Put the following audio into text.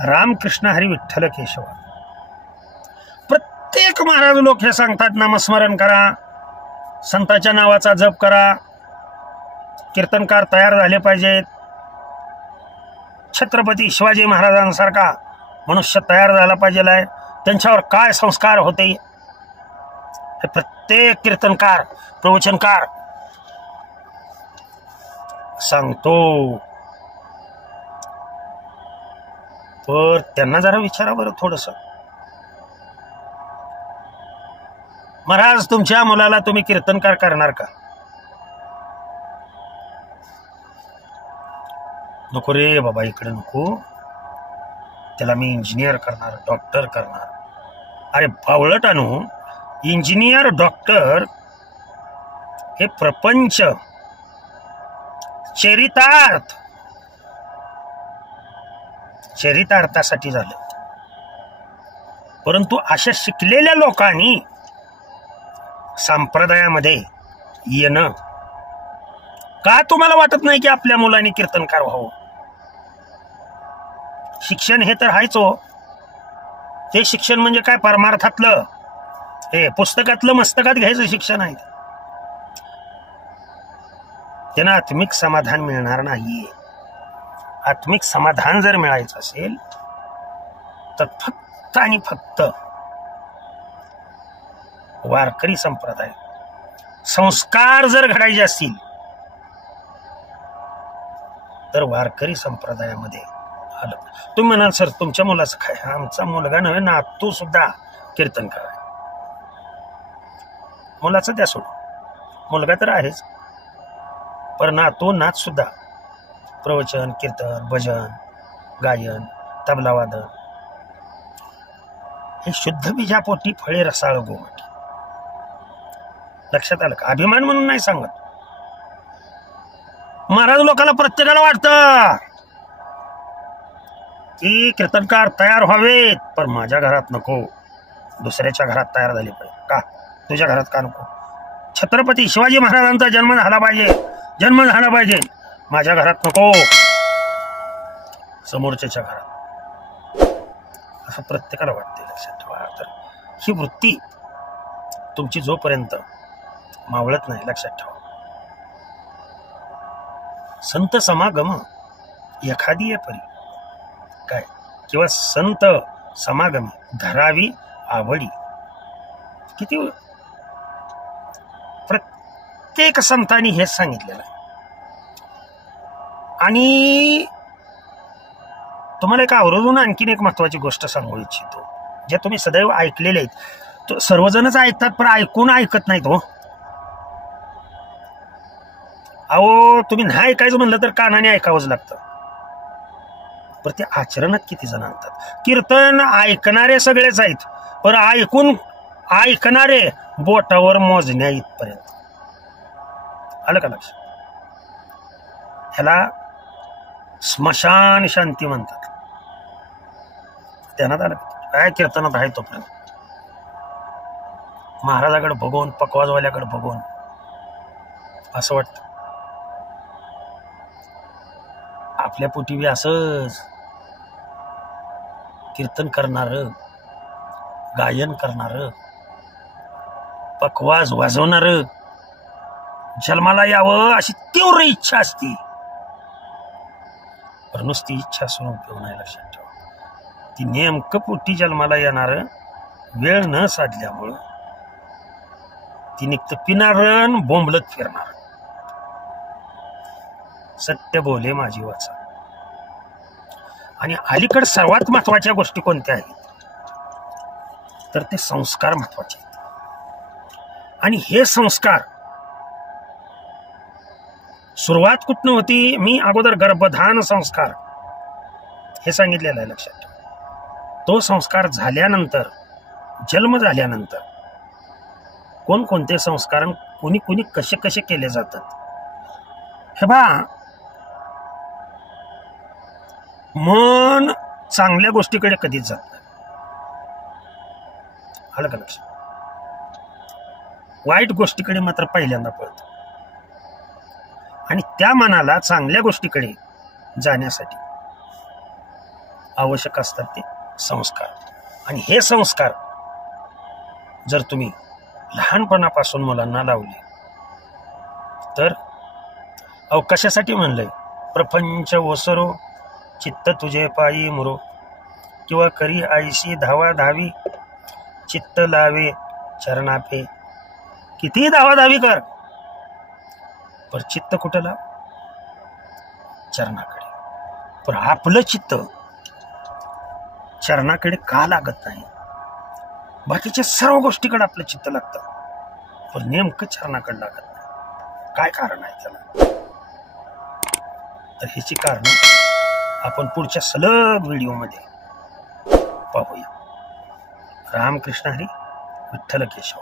रामकृष्ण हरी विठ्ठल केशव. प्रत्येक महाराज लोक हे सांगतात, नामस्मरण करा, संतांच्या नावाचा जप करा, कीर्तनकार तयार झाले पाहिजेत, छत्रपती शिवाजी महाराजांसारखा मनुष्य तयार झाला पाहिजे, त्यांच्यावर काय संस्कार होते हे प्रत्येक कीर्तनकार प्रवचनकार सांगतो. तर त्यांना जरा विचारा बरं थोडस, महाराज तुमच्या मुलाला तुम्ही कीर्तनकार करणार का? नको रे बाबा, इकडे नको, त्याला मी इंजिनियर करणार, डॉक्टर करणार. अरे बावळटानो, इंजिनियर डॉक्टर हे प्रपंच चरितार्थासाठी झालं. परंतु अशा शिकलेल्या लोकांनी संप्रदायामध्ये येणं का तुम्हाला वाटत नाही की आपल्या मुलांनी कीर्तनकार व्हावं? शिक्षण हे तर हायच हो. ते शिक्षण म्हणजे काय परमार्थातलं, हे पुस्तकातलं मस्तकात घ्यायचं शिक्षण आहे. त्यांना आत्मिक समाधान मिळणार नाही. आत्मिक समाधान जर मिळायचं असेल तर फक्त आणि फक्त वारकरी संप्रदाय संस्कार जर घडायचे असतील तर वारकरी संप्रदायामध्ये आलं. तुम्ही म्हणाल सर तुमच्या मुलाचं काय? आमचा मुलगा नव्हे, नातू सुद्धा कीर्तनकार आहे. मुलाचं त्या सोड, मुलगा तर आहेच, पण नातू नात सुद्धा प्रवचन, कीर्तन, भजन, गायन, तबला वादन हे शुद्ध बीजापोटी फळे रसाळ गोमटी. लक्षात आलं का? अभिमान म्हणून नाही सांगत. महाराज लोकांना प्रत्येकाला वाटतं की कीर्तनकार तयार व्हावेत, पण माझ्या घरात नको, दुसऱ्याच्या घरात तयार झाले पाहिजे. का तुझ्या घरात का नको? छत्रपती शिवाजी महाराजांचा जन्म झाला पाहिजे, माझ्या घरात नको, समोरच्याच्या घरात, असं प्रत्येकाला वाटते. लक्षात ठेवा. तर ही वृत्ती तुमची जोपर्यंत मावळत नाही, लक्षात ठेवा. संत समागम एखादी परी काय किंवा संत समागमी धरावी आवडी. किती प्रत्येक संतांनी हेच सांगितलेलं आहे. आणि तुम्हाला एक आवर्जून आणखीन एक महत्वाची गोष्ट सांगू इच्छितो, जे तुम्ही सदैव ऐकलेले आहेत. तो सर्वजणच ऐकतात पण ऐकून ऐकत नाहीत हो. अहो तुम्ही नाही ऐकायचं म्हणलं तर कानाने ऐकावंच लागतं, पण ते आचरणात किती जण आणतात. कीर्तन ऐकणारे सगळेच आहेत, पण ऐकणारे बोटावर मोजण्या इथपर्यंत. आलं का लक्ष? ह्याला स्मशान शांती म्हणतात. त्यांना आलं काय कीर्तनात आहे तोपर्यंत महाराजाकडे बघून, पकवाजवाल्याकडे बघून असं वाटतं आपल्या पोटी बी असंच कीर्तन करणार, गायन करणार, पकवाज वाजवणार जन्माला यावं अशी तीव्र इच्छा असती. पण नुसती इच्छा असून उपयोग नाही. लक्षात ठेवा. ती नेमकं पोटी जन्माला येणार वेळ न साधल्यामुळं ती निघत पिणार, बोंबलत फिरणार. सत्य बोले माझी वाचा. आणि अलीकडे सर्वात महत्वाच्या गोष्टी कोणत्या आहेत तर ते संस्कार महत्वाचे आहेत. आणि हे संस्कार सुरुवात कुठनं होती? मी अगोदर गर्भधान संस्कार हे सांगितलेलं आहे. लक्षात ठेवा. तो संस्कार झाल्यानंतर, जन्म झाल्यानंतर कोणकोणते संस्कार कोणी कोणी कसे कसे केले जातात हे बा. मन चांगल्या गोष्टीकडे कधीच जात नाही. आलं का लक्षात? वाईट गोष्टीकडे मात्र पहिल्यांदा पळतं. आणि त्या मनाला चांगल्या गोष्टीकडे जाण्यासाठी आवश्यक असतात ते संस्कार. आणि हे संस्कार जर तुम्ही लहानपणापासून मुलांना लावले तर कशासाठी म्हणलंय, प्रपंच ओसरो चित्त तुझे पायी मुरो, किंवा करी आईशी धावा धावी चित्त लावे चरणापे. किती धावाधावी कर पर चित्त कुठं लाव, चरणाकडे. पण आपलं चित्त चरणाकडे का लागत नाही? बाकीच्या सर्व गोष्टीकडे आपलं चित्त लागतं, पण नेमकं चरणाकडे लागत नाही. काय कारण आहे त्याला? तर ह्याची कारण आपण पुढच्या सलग व्हिडिओमध्ये पाहूया. रामकृष्ण हरी, विठ्ठल केशव.